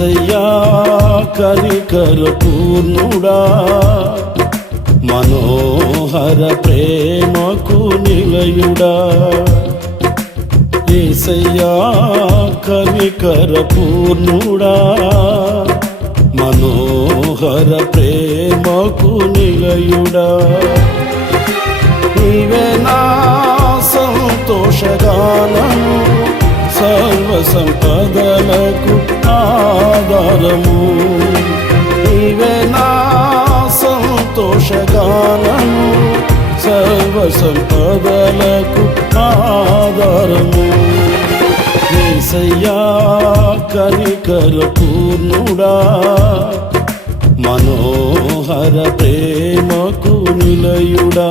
యేసయ్యా కనికర పూర్ణుడా, మనోహర ప్రేమకు నిలయుడా. యేసయ్యా కనికర పూర్ణుడా, మనోహర ప్రేమకు నిలయుడా. నీవే నా సంతోషగానము, సర్వ సంపదలకు ఆధారము. నీవే నా సంతోషగానము, సర్వ సంపదలకు ఆధారము. యేసయ్యా కనికర పూర్ణుడా, మనోహర ప్రేమకు నిలయుడా.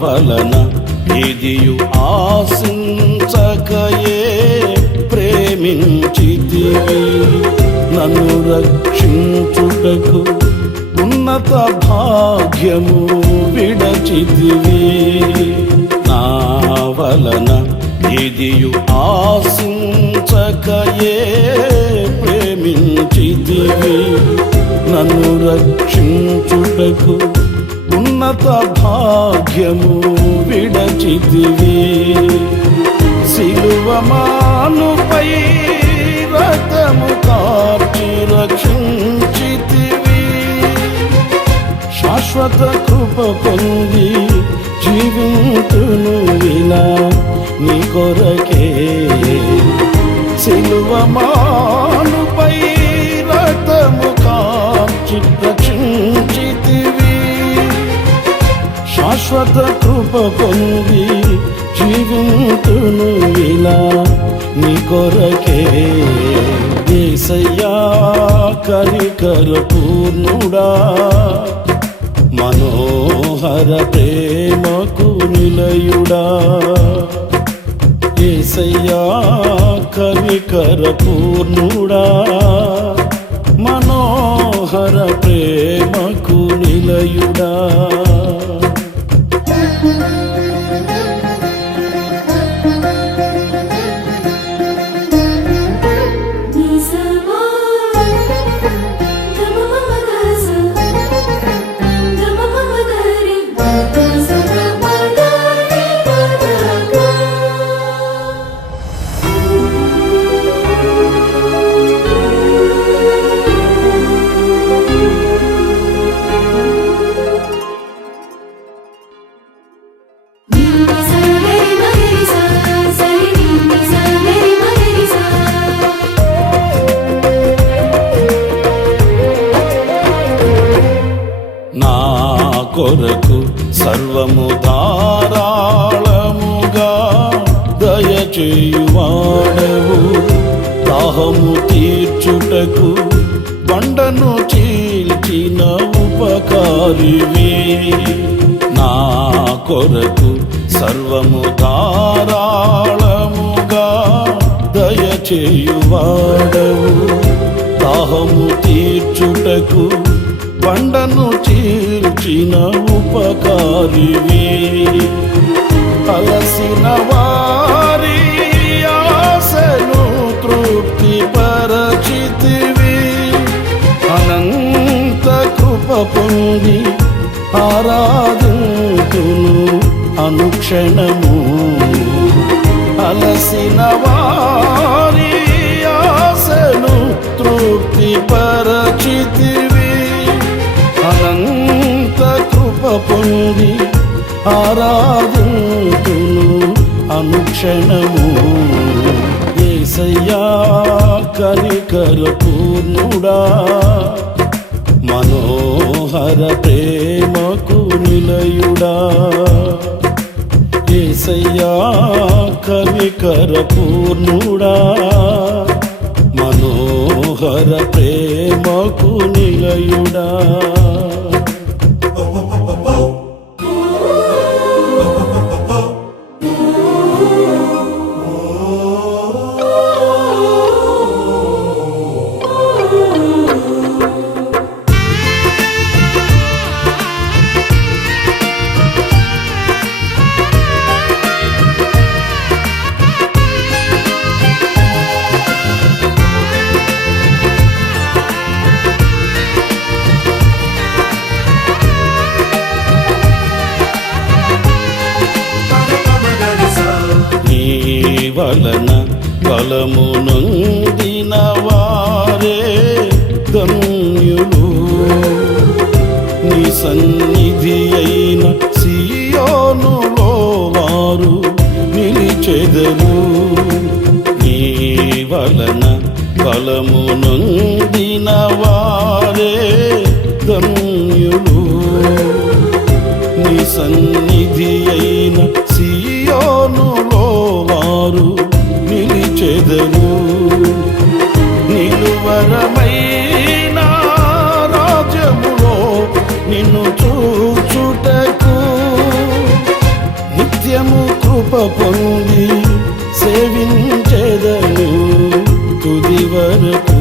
వలన ఇదియు ఆశించకయే ప్రేమించితివి, నన్ను రక్షించుటకు ఉన్నత భాగ్యము విడచితివి. నా వలన ఇదియు ఆశించకయే ప్రేమించితివి, నన్ను రక్షించుటకు ఉన్నత భాగ్యము విడచితివి. సిలువమానుపై రక్తము కార్చి రక్షించితివి, శాశ్వత కృప పొంది జీవింతును ఇలా నీ కొరకే. సిలువమానుపై రక్తము కార్చి రక్షించితివి, శాశ్వత కృప పొంది జీవింతును ఇలా నీ కొరకే. యేసయ్యా కనికర పూర్ణుడా, మనోహర ప్రేమకు నిలయుడా. యేసయ్యా కనికర పూర్ణుడా, మనోహర ప్రేమకు నిలయుడా. కొరకు సర్వము ధారాళముగా దయచేయువాడవు, దాహము తీర్చుటకు బండను చీల్చిన ఉపకారివి. నా కొరకు సర్వము ధారాళముగా దయచేయువాడవు, దాహము తీర్చుటకు బండను చీల్చిన ఉపకారివి. అలసిన వారి ఆశను తృప్తి పరచితివి, అనంత కృప పొంది ఆరాధింతును అనుక్షణము. అలసిన వారి ఆశను తృప్తి పరచితివి, అనంత కృప పొంది ఆరాధింతును అనుక్షణము. యేసయ్యా కనికర పూర్ణుడా, మనోహర ప్రేమకు నిలయుడా. యేసయ్యా కనికర పూర్ణుడా, మనోహర ప్రేమకు నిలయుడా. వలన బలము నొందిన వారే ధన్యులు, నీ సన్నిధి అయిన సియోనులో వారు నిలిచెదరు. నీ వలన బలము నొందిన వారే ధన్యులు, నీ సన్నిధి అయిన సియోనులో వారు నిలిచెదరు. నిలువరమైన రాజ్యములో నిన్ను చూచుటకు నిత్యము కృప పొంది సేవించెదను తుది వరకు.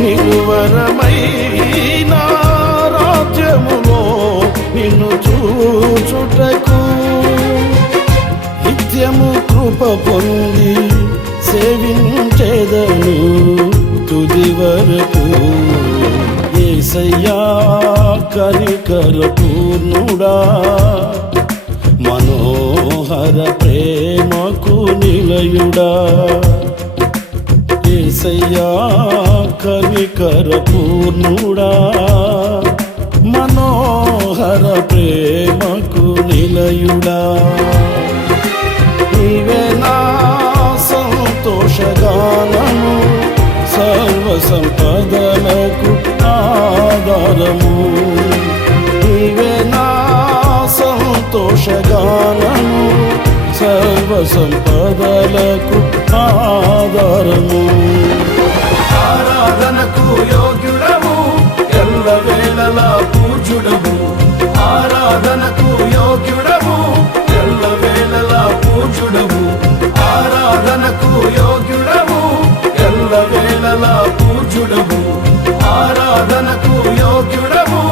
నిలువరమైన రాజ్యములో నిన్ను చూచుటకు నిత్యము కృప పొంది సేవించెదను తుది వరకు. యేసయ్యా కనికర పూర్ణుడా, మనోహర ప్రేమకు నిలయుడా. యేసయ్యా కనికర పూర్ణుడా, మనోహర ప్రేమకు నిలయుడా. నీవే నా సంతోషగానము, సర్వ సంపదలకు ఆధారము. నీవే నా సంతోషగానము, సర్వ సంపదలకు ఆధారము. ఆరాధనకు యోగ్యుడము, ఎల్లవేళలా పూజ్యుడము. ఆరాధనకు యోగ్యుడము, ఎల్లవేళలా పూజ్యుడము. ఆరాధనకు యోగ్యుడము, ఎల్లవేళలా పూజ్యుడము. ఆరాధనకు యోగ్యుడము,